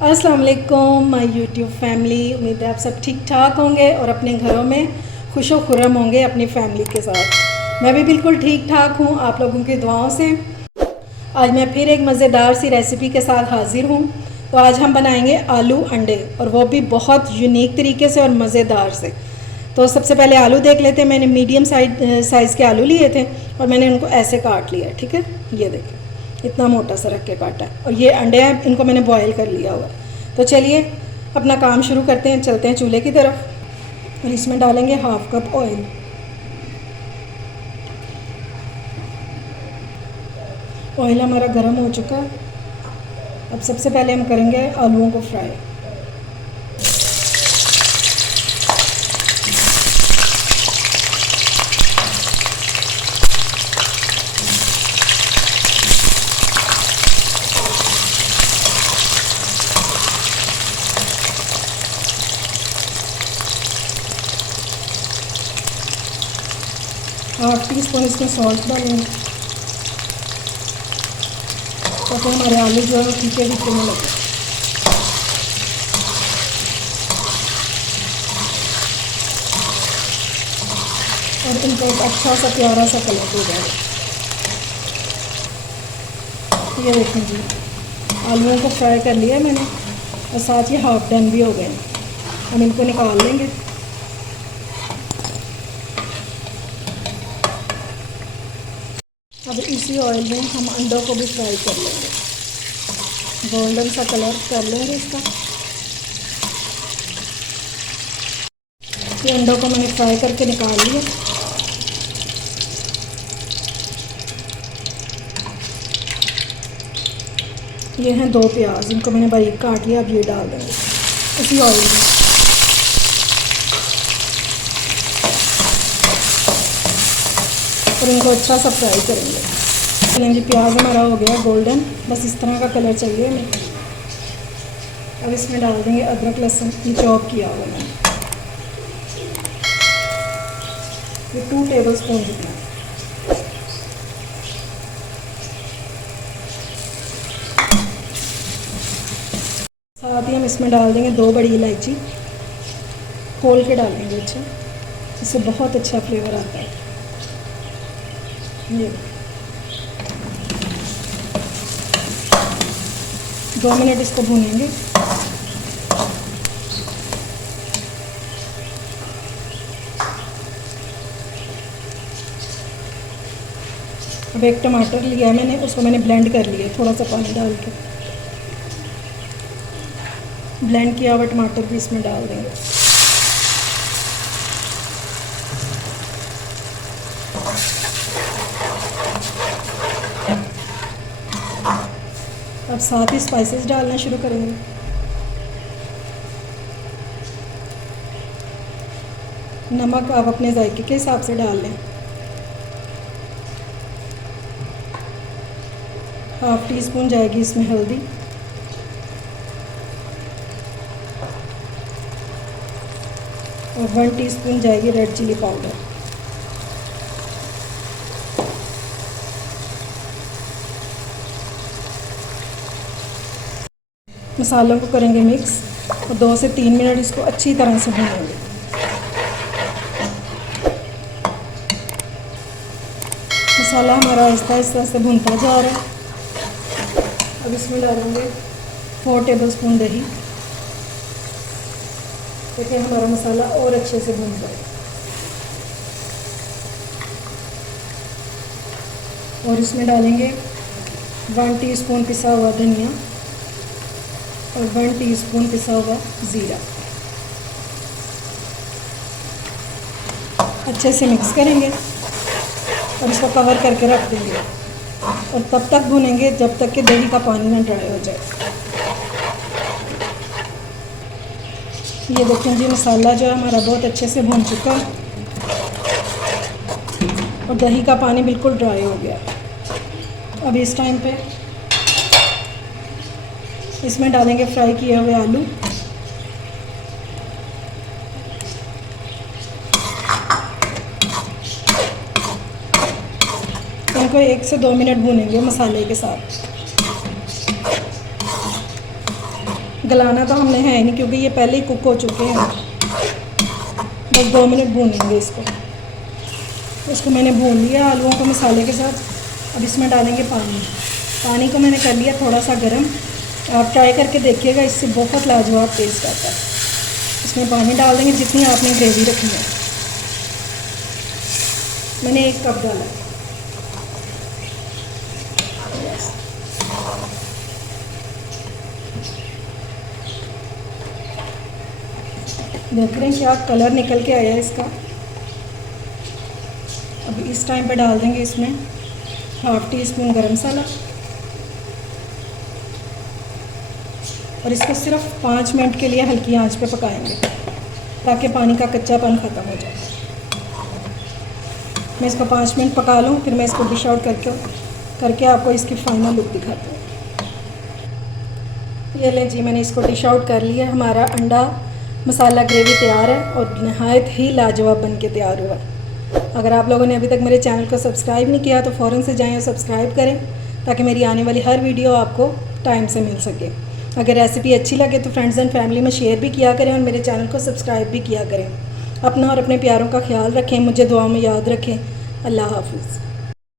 अस्सलाम वालेकुम my YouTube family. उम्मीद है आप सब ठीक ठाक होंगे और अपने घरों में खुश व खुर्रम होंगे अपनी फैमिली के साथ। मैं भी बिल्कुल ठीक ठाक हूँ आप लोगों की दुआओं से। आज मैं फिर एक मज़ेदार सी रेसिपी के साथ हाज़िर हूँ। तो आज हम बनाएंगे आलू अंडे, और वो भी बहुत यूनिक तरीके से और मज़ेदार से। तो सबसे पहले आलू देख लेते हैं। मैंने मीडियम साइज़ के आलू लिए थे और मैंने उनको ऐसे काट लिया है। ठीक है, ये देखें इतना मोटा सा रख के काटा है। और ये अंडे हैं, इनको मैंने बॉयल कर लिया हुआ। तो चलिए अपना काम शुरू करते हैं, चलते हैं चूल्हे की तरफ। और इसमें डालेंगे हाफ कप ऑयल। ऑयल हमारा गर्म हो चुका है। अब सबसे पहले हम करेंगे आलूओं को फ्राई। हाफ टी स्पून इसमें सॉल्ट डालेंगे ताकि हमारे आलू जो है फीके फीके में लगे। और इनको एक अच्छा सा प्यारा सा कलर हो जाएगा। ये देखें जी, आलूओं को फ्राई कर लिया मैंने और साथ ही हाफ डन भी हो गए। हम इनको निकाल लेंगे। अब इसी ऑयल में हम अंडों को भी फ्राई कर लेंगे, गोल्डन सा कलर कर लेंगे इसका। ये अंडों को मैंने फ्राई करके निकाल लिया। ये हैं 2 प्याज, इनको मैंने बारीक काट लिया। अब ये डाल देंगे इसी ऑयल में। और इनको अच्छा सा फ्राई करेंगे। चलें जी, प्याज हमारा हो गया गोल्डन, बस इस तरह का कलर चाहिए हमें। अब इसमें डाल देंगे अदरक लहसुन की चॉप किया हुआ मैंने, ये 2 टेबल स्पून जितना। साथ ही हम इसमें डाल देंगे 2 बड़ी इलायची, खोल के डालेंगे। अच्छा, इससे बहुत अच्छा फ्लेवर आता है। ये 2 मिनट इसको भूनेंगे। अब एक टमाटर लिया है मैंने, उसको मैंने ब्लेंड कर लिया, थोड़ा सा पानी डाल के। ब्लेंड किया हुआ टमाटर भी इसमें डाल देंगे। अब साथ ही स्पाइसेस डालना शुरू करेंगे। नमक आप अपने जायके के हिसाब से डाल लें। हाफ टी स्पून जाएगी इसमें हल्दी, और 1 टीस्पून जाएगी रेड चिली पाउडर। मसालों को करेंगे मिक्स और 2 से 3 मिनट इसको अच्छी तरह से भूनेंगे। मसाला हमारा आहिस्ता आहिस्ता से भुनता जा रहा है। अब इसमें डालेंगे 4 टेबल स्पून दही, ताकि हमारा मसाला और अच्छे से भुन जाए। और इसमें डालेंगे 1 टीस्पून पिसा हुआ धनिया और 1 टीस्पून पिसा हुआ ज़ीरा। अच्छे से मिक्स करेंगे और इसको कवर करके रख देंगे। और तब तक भुनेंगे जब तक कि दही का पानी ना ड्राई हो जाए। ये देखें जी, मसाला जो है हमारा बहुत अच्छे से भुन चुका है और दही का पानी बिल्कुल ड्राई हो गया। अब इस टाइम पे इसमें डालेंगे फ्राई किए हुए आलू। इनको 1 से 2 मिनट भूनेंगे मसाले के साथ। गलाना तो हमने है नहीं क्योंकि ये पहले ही कुक हो चुके हैं। बस 2 मिनट भूनेंगे इसको मैंने भून लिया आलूओं को मसाले के साथ। अब इसमें डालेंगे पानी को मैंने कर लिया थोड़ा सा गर्म। आप ट्राई करके देखिएगा, इससे बहुत लाजवाब टेस्ट आता है। इसमें पानी डाल देंगे जितनी आपने ग्रेवी रखी है। मैंने 1 कप डाला। देख रहे हैं क्या कलर निकल के आया है इसका। अब इस टाइम पे डाल देंगे इसमें 1/2 टीस्पून गरम मसाला और इसको सिर्फ 5 मिनट के लिए हल्की आंच पे पकाएंगे ताकि पानी का कच्चापन ख़त्म हो जाए। मैं इसको 5 मिनट पका लूँ, फिर मैं इसको डिश आउट करके आपको इसकी फ़ाइनल लुक दिखाती हूँ। ये ले जी, मैंने इसको डिश आउट कर लिया। हमारा अंडा मसाला ग्रेवी तैयार है और नहायत ही लाजवाब बन के तैयार हुआ। अगर आप लोगों ने अभी तक मेरे चैनल को सब्सक्राइब नहीं किया तो फ़ौरन से जाएं और सब्सक्राइब करें ताकि मेरी आने वाली हर वीडियो आपको टाइम से मिल सके। अगर रेसिपी अच्छी लगे तो फ्रेंड्स एंड फैमिली में शेयर भी किया करें और मेरे चैनल को सब्सक्राइब भी किया करें। अपना और अपने प्यारों का ख्याल रखें, मुझे दुआओं में याद रखें। अल्लाह हाफिज़।